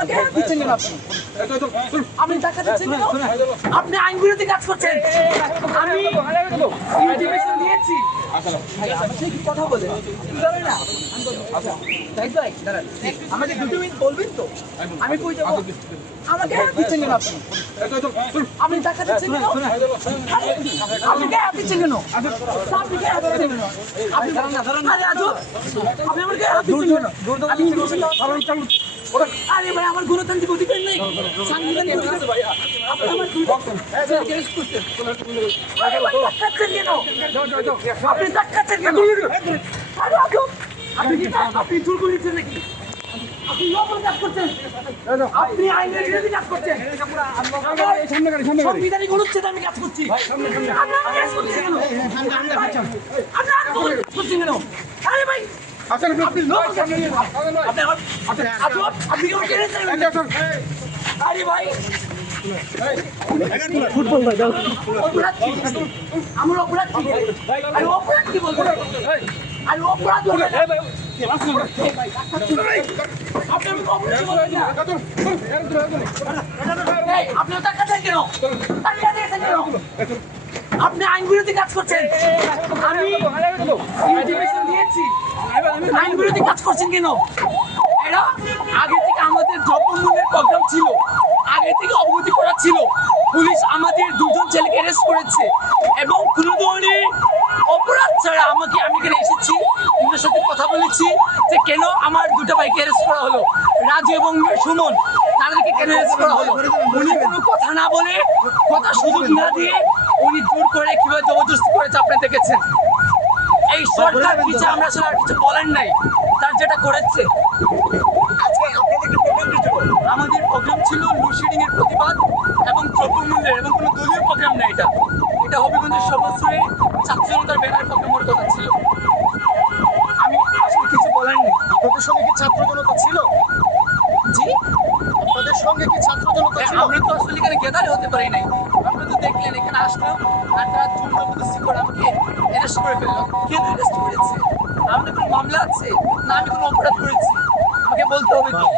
আমাকে দিচ্ছেন কেন আপনি? আপনি টাকা দিচ্ছেন কেন? আপনি আইন বিরোধী কাজ করছেন। আমি ইন্টিমেশন দিয়েছি। ভাই আমার সাথে কি কথা বলে? বুঝতে না? জাহিদ ভাই দাঁড়ান। আমাকে 2 মিনিট বলবেন তো? আমি কই যাব? আমাকে দিচ্ছেন কেন আপনি? আপনি টাকা দিচ্ছেন কেন? আপনি কে দিচ্ছেন কেন? আপনি কে দিচ্ছেন কেন? আপনি দাঁড়ান না দাঁড়ান। আরে আজব। আপনি আমাকে দিচ্ছেন কেন? আমি ইন্টিমেশন আরে ভাই আমার গণতান্ত্রিক অধিকার নেই, সাংবিধানিক অধিকার ভাই আমার কেস করতেন। আপনি টাকাচ্ছেন কেন? আরে আজব, আপনি জোর করে দিচ্ছেন নাকি? আপনি লবণ কাজ করছেন, আপনি আইনের বিরোধী কাজ করছেন, সাংবিধানিক অনুচ্ছেদে আমি কাজ করছি। আপনারা কাজ করছেন কেন? আপনারা করছেন কেন? আরে ভাই আপনি লবণ কাজ করছেন, আপনি কেমন কেড়েছেন? আরে ভাই ফুটবল ভাই দাও অপরাধ কি? আমার অপরাধ কি? আরে অপরাধ কি বলবো? আরে অপরাধ বলবো আপনি টাকা দেন কেন? টাকা দিয়েছেন কেন? আপনি আইন বিরোধী কাজ করছেন। আমি ইন্টিমেশন দিয়েছি। আইন বিরোধী কাজ করছেন কেন? এরা আগে থেকে আমাদের দ্রব্যমূল্যের প্রোগ্রাম ছিল, আগে থেকে অবগতি করা ছিল। পুলিশ আমাদের 2 জন ছেলেকে অ্যারেস্ট করেছে এবং কোনো ধরনের অপরাধ ছাড়া আমি এখানে এসেছি, ওদের সাথে কথা বলেছি যে কেন আমার 2টা ভাইকে অ্যারেস্ট করা হলো, রাজু এবং সুমন, তাদেরকে কেন অ্যারেস্ট করা হলো। উনি কোনো কথা না বলে, কথা সুযোগ না দিয়ে উনি জোর করে কিভাবে জবরদস্তি করেছে আপনারা দেখেছেন। এই সরকার কিছু আমরা আসলে আর কিছু বলেন নাই, তার যেটা করেছে। আমাদের প্রোগ্রাম ছিল লোডশেডিং এর প্রতিবাদ এবং দ্রব্যমূল্যের, এবং কোনো দলীয় প্রোগ্রাম না। এটা হবিগঞ্জের সর্বস্তরে ছাত্র জনতার ব্যানার প্রোগ্রামের কথা ছিল। আমি আসলে কিছু বলার নেই। আপনাদের সঙ্গে কি ছাত্র জনতা ছিল? জি, আপনাদের সঙ্গে কি ছাত্র জনতা ছিল? আমরা তো আসলে এখানে গেদারে হতে পারি নাই। আপনি তো দেখলেন এখানে আসলাম আর তারা জবরদস্তি করে আমাকে অ্যারেস্ট করে ফেললো। কেন অ্যারেস্ট করেছে? আমাদের কোনো মামলা আছে না, আমি কোনো অপরাধ করেছি? আমাকে বলতে হবে তো।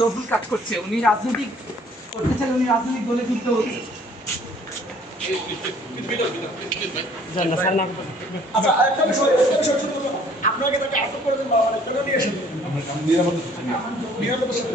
লবুল কাজ করছে, উনি রাজনৈতিক করতে চান, উনি রাজনৈতিক দলে যুক্ত হচ্ছে। আচ্ছা আরেকটা বিষয় আপনাকে তাকে আটক করে দেন, কেন নিয়ে এসেছেন? নিরাপত্তার সাথে